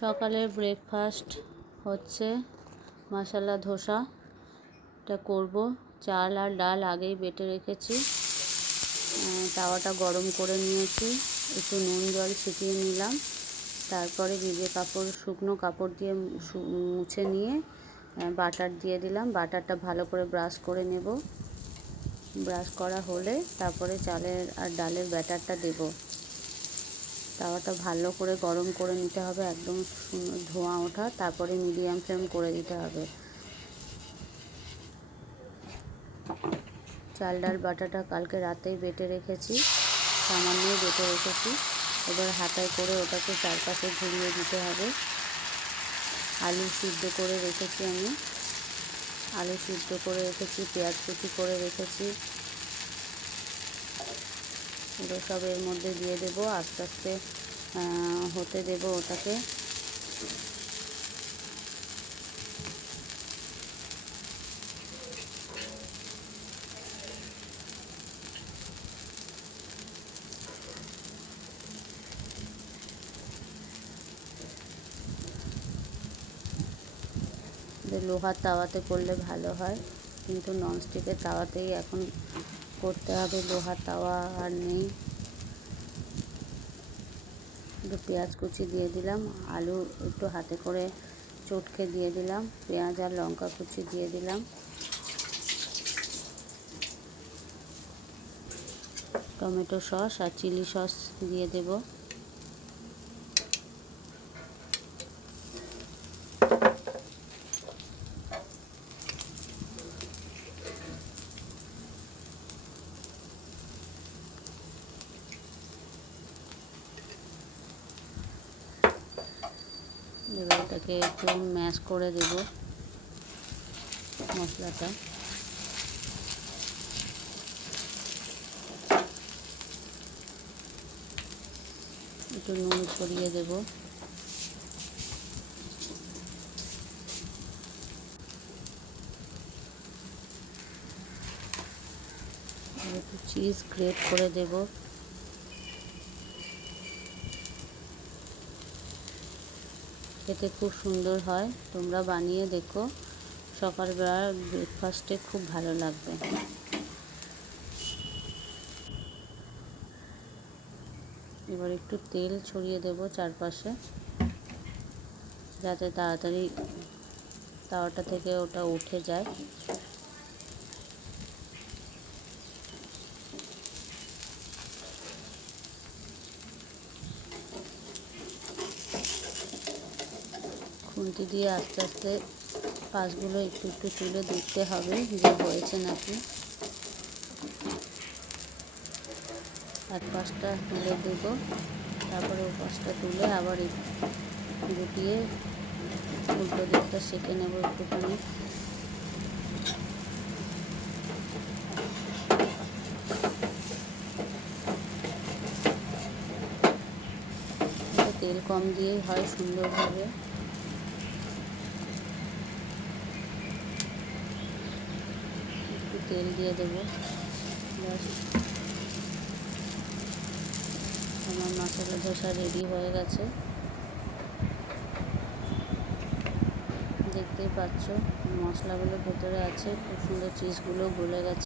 সকালের ব্রেকফাস্ট হচ্ছে মশালা ধোসা এটা করব। চাল আর ডাল আগেই বেটে রেখেছি। তাওয়াটা গরম করে নিয়েছি। একটু নুন জল ছিটিয়ে নিলাম। তারপরে ভিজে কাপড়, শুকনো কাপড় দিয়ে মুছে নিয়ে বাটার দিয়ে দিলাম। বাটারটা ভালো করে ব্রাশ করে নেব। ব্রাশ করা হলে তারপরে চালের আর ডালের ব্যাটারটা দেব। তাওয়াটা ভালো করে গরম করে নিতে হবে, একদম ধোঁয়া ওঠা, তারপরে মিডিয়াম ফ্লেম করে দিতে হবে। চাল ডাল বাটাটা কালকে রাতেই বেটে রেখেছি, সামান্যই বেটে রেখেছি। এবার হাতায় করে ওটাকে চারপাশে ঘুরিয়ে দিতে হবে। আলু সিদ্ধ করে রেখেছি আমি। আলু সিদ্ধ করে রেখেছি, পেঁয়াজ কুচি করে রেখেছি। এগুলো সব এর মধ্যে দিয়ে দেবো, আস্তে আস্তে হতে দেবো ওটাকে। লোহার তাওয়াতে করলে ভালো হয়। কিন্তু ননস্টিকের তাওয়াতেই এখন করতে হবে। লোহার তাওয়া আর নেই। একটু পেঁয়াজ কুচি দিয়ে দিলাম। আলু একটু হাতে করে চটকে দিয়ে দিলাম। পেঁয়াজ আর লঙ্কা কুচি দিয়ে দিলাম। টমেটো সস আর চিলি সস দিয়ে দেব। এবার এটাকে একটু ম্যাশ করে দেব মশলাটা। একটু নুন ছড়িয়ে দেব। একটু চিজ গ্রেট করে দেব। খেতে খুব সুন্দর হয়। তোমরা বানিয়ে দেখো। সকালবেলা ব্রেকফাস্টে খুব ভালো লাগবে। এবার একটু তেল ছড়িয়ে দেব চারপাশে। যাতে তাড়াতাড়ি তাওয়াটা থেকে ওটা উঠে যায়। খুন্তি দিয়ে আস্তে আস্তে পাশগুলো একটু একটু তুলে দেখতে হবে, যে হয়েছে নাকি। এক পাশটা তুলে দেবো। তারপরে ও পাশটা তুলে আবার গুটিয়ে উল্টো দিকটা সেঁকে নেব একটুখানি। তেল কম দিয়েই হয় সুন্দরভাবে একটু তেল দিয়ে দেবো। আমার মশলা ধোসা রেডি হয়ে গেছে। দেখতেই পাচ্ছ, মশলাগুলো ভেতরে আছে, খুব সুন্দর চিজগুলো গলে গেছে।